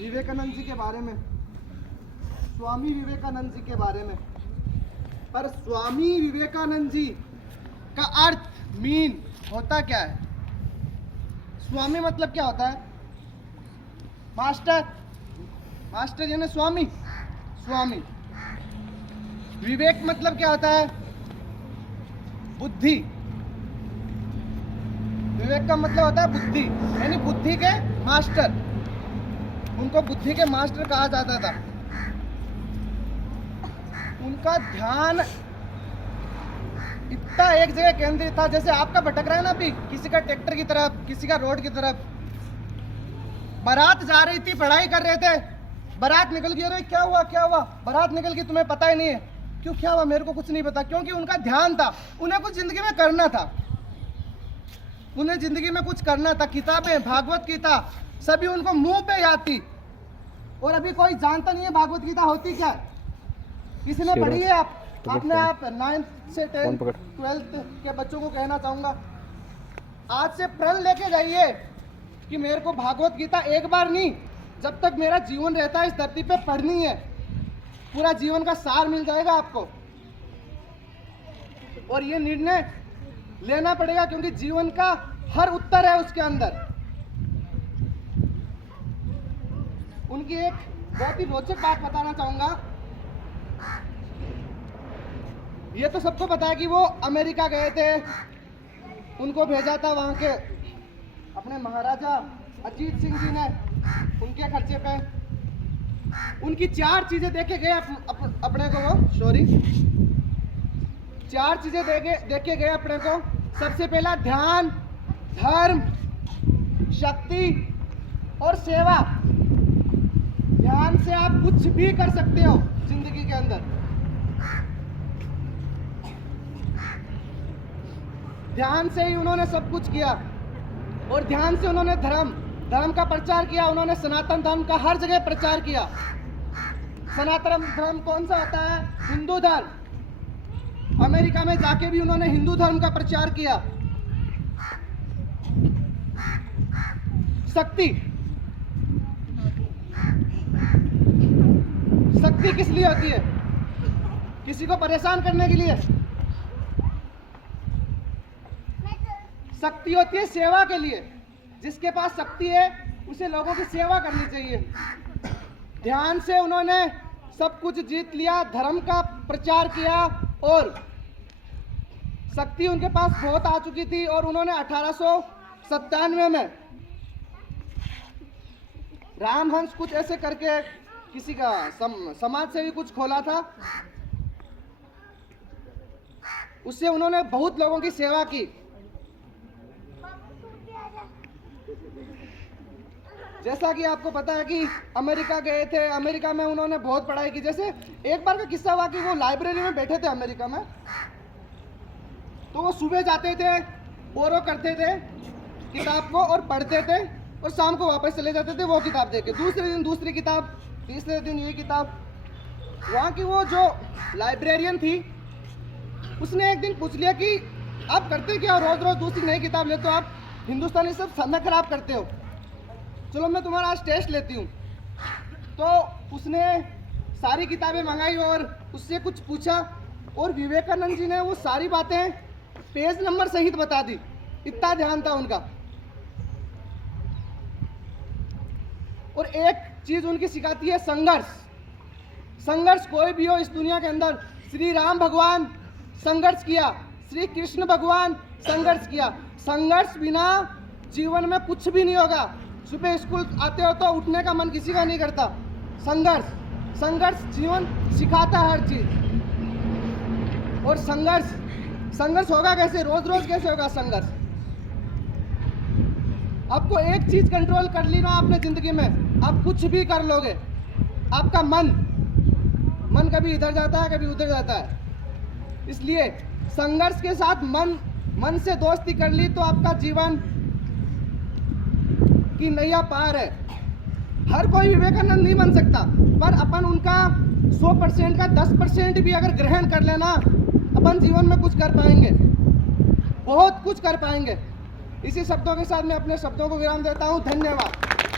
विवेकानंद जी के बारे में, स्वामी विवेकानंद जी के बारे में। पर स्वामी विवेकानंद जी का अर्थ मीन होता क्या है? स्वामी मतलब क्या होता है? मास्टर, मास्टर यानी स्वामी, स्वामी। विवेक मतलब क्या होता है? बुद्धि। विवेक का मतलब होता है बुद्धि, यानी बुद्धि के मास्टर। उनको बुद्धि के मास्टर कहा जाता था। उनका ध्यान इतना एक जगह केंद्रित था, जैसे आपका भटक रहा है ना अभी, किसी का ट्रैक्टर की तरफ, किसी का रोड की तरफ। बारात जा रही थी, पढ़ाई कर रहे थे, बारात निकल गई। अरे क्या हुआ क्या हुआ? बारात निकल गई, तुम्हें पता ही नहीं है। क्यों, क्या हुआ? मेरे को कुछ नहीं पता। क्योंकि उनका ध्यान था, उन्हें कुछ जिंदगी में करना था, उन्हें जिंदगी में कुछ करना था। किताबें, भागवत गीता सभी उनको मुंह पे याद थी। और अभी कोई जानता नहीं है भागवत गीता होती क्या। किसी ने पढ़ी है? आपने 9th से 10th 12th के बच्चों को कहना चाहूंगा, आज से प्रण लेके जाइए कि मेरे को भागवत गीता एक बार नहीं, जब तक मेरा जीवन रहता है इस धरती पे पढ़नी है। पूरा जीवन का सार मिल जाएगा आपको। और ये निर्णय लेना पड़ेगा, क्योंकि जीवन का हर उत्तर है उसके अंदर। उनकी एक बहुत ही रोचक बात बताना चाहूंगा। ये तो सबको पता है कि वो अमेरिका गए थे, उनको भेजा था वहां के अपने महाराजा अजीत सिंह जी ने, उनके खर्चे पे। उनकी 4 चीजें देखे गए अपने को, वो सॉरी 4 चीजें देखे गए अपने को। सबसे पहला ध्यान, धर्म, शक्ति और सेवा। ध्यान से आप कुछ भी कर सकते हो जिंदगी के अंदर। ध्यान से ही उन्होंने सब कुछ किया। और ध्यान से उन्होंने धर्म का प्रचार किया। उन्होंने सनातन धर्म का हर जगह प्रचार किया। सनातन धर्म कौन सा होता है? हिंदू धर्म। अमेरिका में जाके भी उन्होंने हिंदू धर्म का प्रचार किया। शक्ति, शक्ति किस लिए होती है? किसी को परेशान करने के लिए। शक्ति होती है सेवा के लिए। जिसके पास शक्ति है उसे लोगों की सेवा करनी चाहिए। ध्यान से उन्होंने सब कुछ जीत लिया, धर्म का प्रचार किया। और शक्ति उनके पास बहुत आ चुकी थी। और उन्होंने 1897 में रामहंस कुछ ऐसे करके किसी का समाज से भी कुछ खोला था। उससे उन्होंने बहुत लोगों की सेवा की। जैसा कि आपको पता है कि अमेरिका गए थे, अमेरिका में उन्होंने बहुत पढ़ाई की। जैसे एक बार का किस्सा हुआ कि वो लाइब्रेरी में बैठे थे अमेरिका में, तो वो सुबह जाते थे, बोरो करते थे किताब को और पढ़ते थे, और शाम को वापस चले जाते थे वो किताब देके। दूसरे दिन दूसरी किताब, तीसरे दिन ये किताब। वहाँ की वो जो लाइब्रेरियन थी, उसने एक दिन पूछ लिया कि आप करते क्या, रोज रोज दूसरी नई किताब लेते हो, आप हिंदुस्तानी सब समय खराब करते हो, चलो मैं तुम्हारा आज टेस्ट लेती हूँ। तो उसने सारी किताबें मंगाई और उससे कुछ पूछा, और विवेकानंद जी ने वो सारी बातें पेज नंबर सहित बता दी। इतना ध्यान था उनका। और एक चीज उनकी सिखाती है संघर्ष। संघर्ष कोई भी हो इस दुनिया के अंदर, श्री राम भगवान संघर्ष किया, श्री कृष्ण भगवान संघर्ष किया। संघर्ष बिना जीवन में कुछ भी नहीं होगा। सुबह स्कूल आते हो तो उठने का मन किसी का नहीं करता। संघर्ष जीवन सिखाता है हर चीज। और संघर्ष होगा कैसे? रोज रोज कैसे होगा संघर्ष? आपको एक चीज कंट्रोल कर ली ना आपने जिंदगी में, आप कुछ भी कर लोगे। आपका मन कभी इधर जाता है, कभी उधर जाता है। इसलिए संघर्ष के साथ मन से दोस्ती कर ली तो आपका जीवन की नैया पार है। हर कोई विवेकानंद नहीं बन सकता, पर अपन उनका 100% का 10% भी अगर ग्रहण कर लेना, अपन जीवन में कुछ कर पाएंगे, बहुत कुछ कर पाएंगे। इसी शब्दों के साथ मैं अपने शब्दों को विराम देता हूँ। धन्यवाद।